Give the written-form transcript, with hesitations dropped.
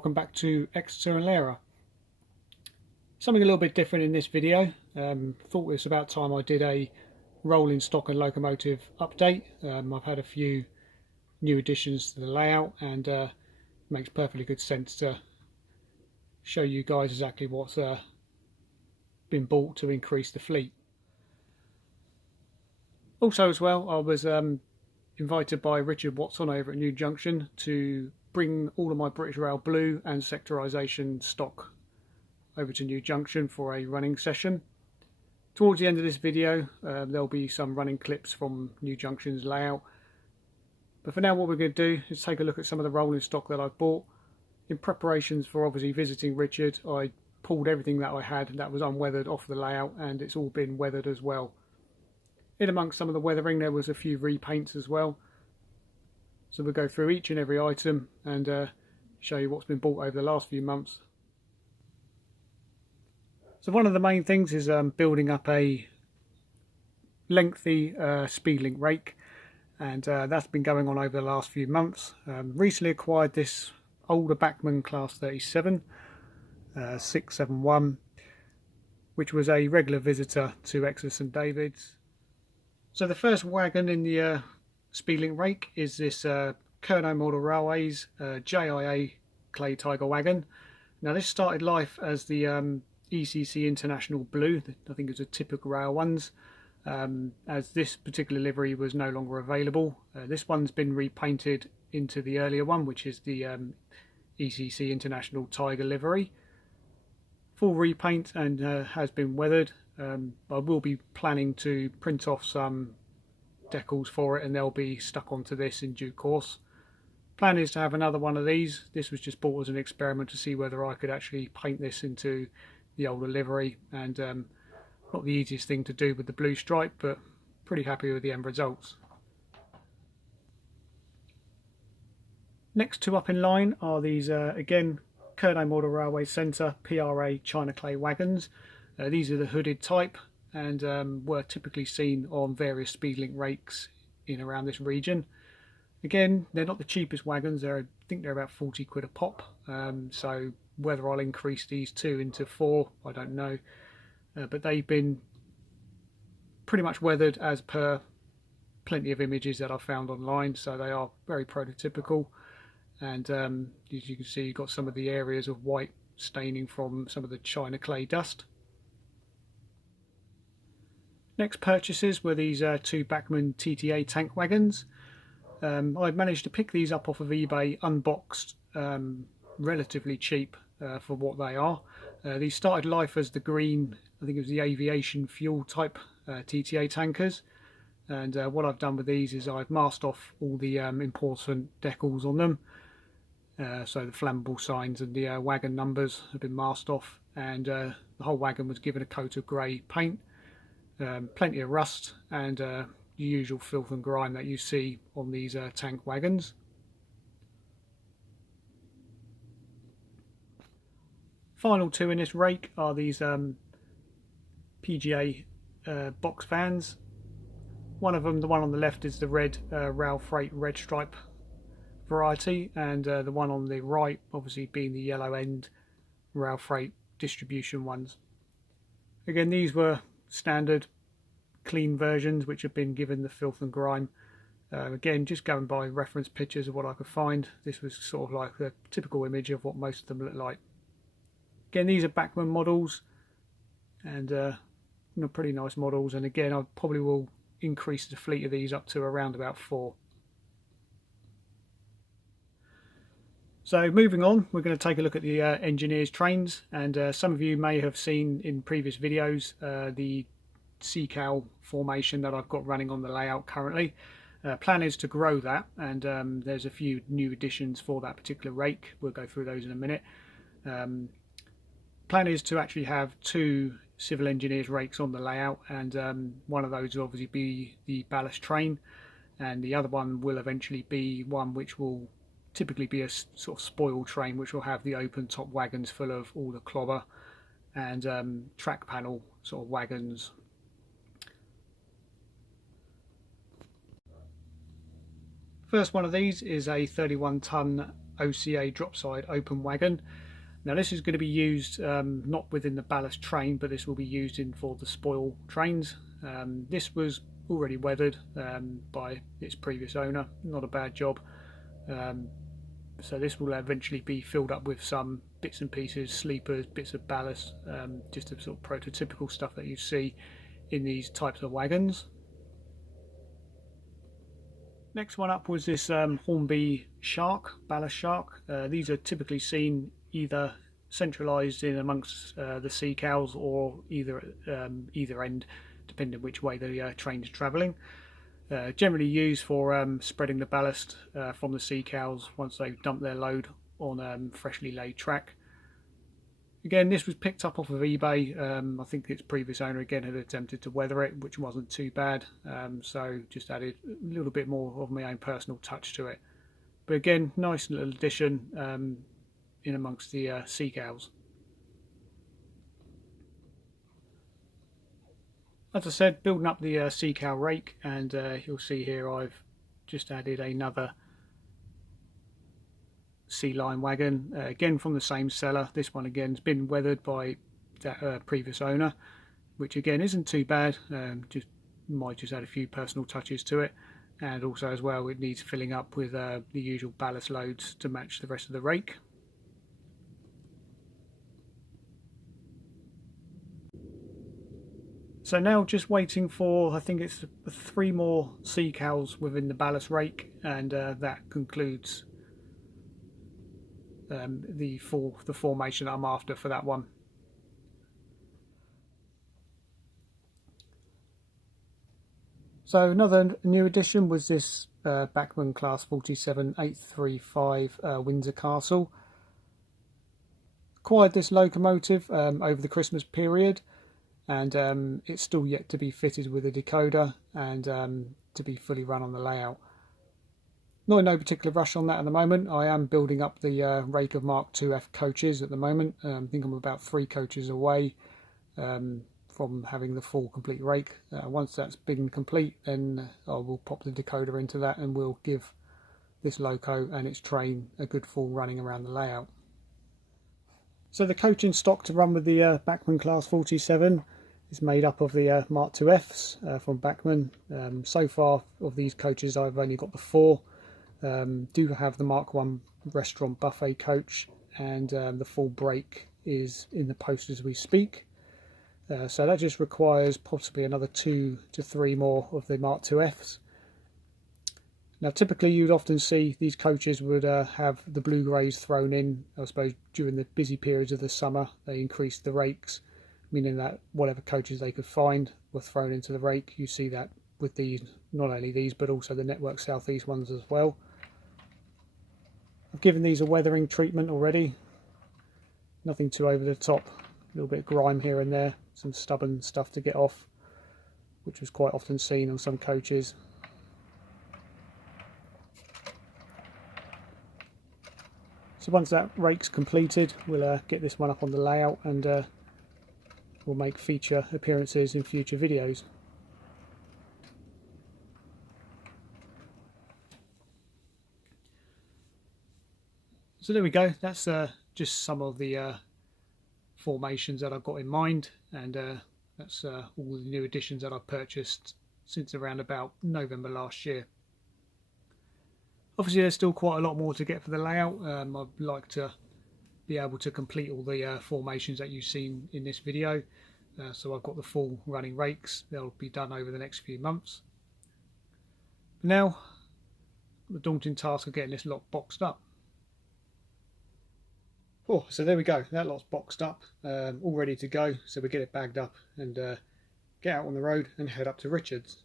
welcome back to Exeter and Lara. Something a little bit different in this video. Thought it was about time I did a rolling stock and locomotive update. I've had a few new additions to the layout, and it makes perfectly good sense to show you guys exactly what's been bought to increase the fleet. Also as well, I was invited by Richard Watson over at New Junction to bring all of my BR Blue and Sectorisation stock over to New Junction for a running session. Towards the end of this video there'll be some running clips from New Junction's layout, but for now what we're going to do is take a look at some of the rolling stock that I've bought. In preparations for obviously visiting Richard, I pulled everything that I had that was unweathered off the layout, and it's all been weathered as well. In amongst some of the weathering there was a few repaints as well. So we'll go through each and every item and show you what's been bought over the last few months. So one of the main things is building up a lengthy speed link rake, and that's been going on over the last few months. Recently acquired this older Bachmann Class 37 671, which was a regular visitor to Exeter St David's. So the first wagon in the speedlink rake is this Kerno Model Railways JIA Clay Tiger wagon. Now this started life as the ECC International Blue. I think it was a typical rail ones, as this particular livery was no longer available. This one's been repainted into the earlier one, which is the ECC International Tiger livery. Full repaint, and has been weathered. I will be planning to print off some decals for it, and they'll be stuck onto this in due course. Plan is to have another one of these. This was just bought as an experiment to see whether I could actually paint this into the older livery, and not the easiest thing to do with the blue stripe, but pretty happy with the end results. Next two up in line are these again Kerno Model Railway Centre PRA China Clay wagons. These are the hooded type, and were typically seen on various speedlink rakes in around this region. Again, they're not the cheapest wagons. I think they're about 40 quid a pop. So whether I'll increase these two into 4, I don't know. But they've been pretty much weathered as per plenty of images that I've found online. So they are very prototypical. And as you can see, you've got some of the areas of white staining from some of the China clay dust. Next purchases were these two Bachmann TTA tank wagons. I managed to pick these up off of eBay unboxed, relatively cheap for what they are. These started life as the green, I think it was the aviation fuel type TTA tankers. And what I've done with these is I've masked off all the important decals on them. So the flammable signs and the wagon numbers have been masked off, and the whole wagon was given a coat of grey paint. Plenty of rust and the usual filth and grime that you see on these tank wagons. Final two in this rake are these PGA box vans. One of them, the one on the left, is the red Rail Freight red stripe variety, and the one on the right obviously being the yellow end Rail Freight distribution ones. Again, these were standard clean versions which have been given the filth and grime. Again, just going by reference pictures of what I could find, this was sort of like the typical image of what most of them look like. Again, these are Bachmann models, and pretty nice models, and again I probably will increase the fleet of these up to around about 4. So moving on, we're going to take a look at the engineers trains, and some of you may have seen in previous videos the CCAL formation that I've got running on the layout currently. Plan is to grow that, and there's a few new additions for that particular rake. We'll go through those in a minute. Plan is to actually have 2 civil engineers rakes on the layout, and one of those will obviously be the ballast train, and the other one will eventually be one which will typically be a sort of spoil train, which will have the open top wagons full of all the clobber and track panel sort of wagons. First one of these is a 31 ton OCA drop side open wagon. Now this is going to be used not within the ballast train, but this will be used in for the spoil trains. This was already weathered by its previous owner, not a bad job. So this will eventually be filled up with some bits and pieces, sleepers, bits of ballast, just the sort of prototypical stuff that you see in these types of wagons. Next one up was this Hornby Shark, ballast Shark. These are typically seen either centralised in amongst the sea cows or either end, depending which way the train is travelling. Generally used for spreading the ballast from the sea cows once they've dumped their load on freshly laid track. Again, this was picked up off of eBay. I think its previous owner again had attempted to weather it, which wasn't too bad, so just added a little bit more of my own personal touch to it. But again, nice little addition in amongst the sea cows. As I said, building up the sea cow rake, and you'll see here I've just added another sea line wagon, again from the same seller. This one again has been weathered by that previous owner, which again isn't too bad. Might just add a few personal touches to it, and also as well it needs filling up with the usual ballast loads to match the rest of the rake. So now just waiting for, I think it's 3 more sea cows within the ballast rake, and that concludes the formation that I'm after for that one. So another new addition was this Bachmann Class 47 835 Windsor Castle. Acquired this locomotive over the Christmas period, and it's still yet to be fitted with a decoder and to be fully run on the layout. Not in no particular rush on that at the moment. I am building up the rake of Mark IIF coaches at the moment. I think I'm about 3 coaches away from having the full complete rake. Once that's been complete, then I will pop the decoder into that and we'll give this loco and its train a good full running around the layout. So the coach in stock to run with the Bachmann Class 47 is made up of the Mark IIFs from Bachmann. So far of these coaches I've only got the 4. Do have the Mark 1 restaurant buffet coach, and the full brake is in the post as we speak. So that just requires possibly another 2 to 3 more of the Mark IIFs. Now typically you'd often see these coaches would have the blue greys thrown in. I suppose during the busy periods of the summer they increased the rakes, meaning that whatever coaches they could find were thrown into the rake. You see that with these, not only these but also the Network Southeast ones as well. I've given these a weathering treatment already, nothing too over the top, a little bit of grime here and there, some stubborn stuff to get off, which was quite often seen on some coaches. So once that rake's completed, we'll get this one up on the layout, and we'll make feature appearances in future videos. So there we go, that's just some of the formations that I've got in mind, and that's all the new additions that I've purchased since around about November last year. Obviously there's still quite a lot more to get for the layout. I'd like to be able to complete all the formations that you've seen in this video. So I've got the full running rakes. They'll be done over the next few months. Now, the daunting task of getting this lot boxed up. Oh, so there we go. That lot's boxed up, all ready to go. So we get it bagged up and get out on the road and head up to Richards.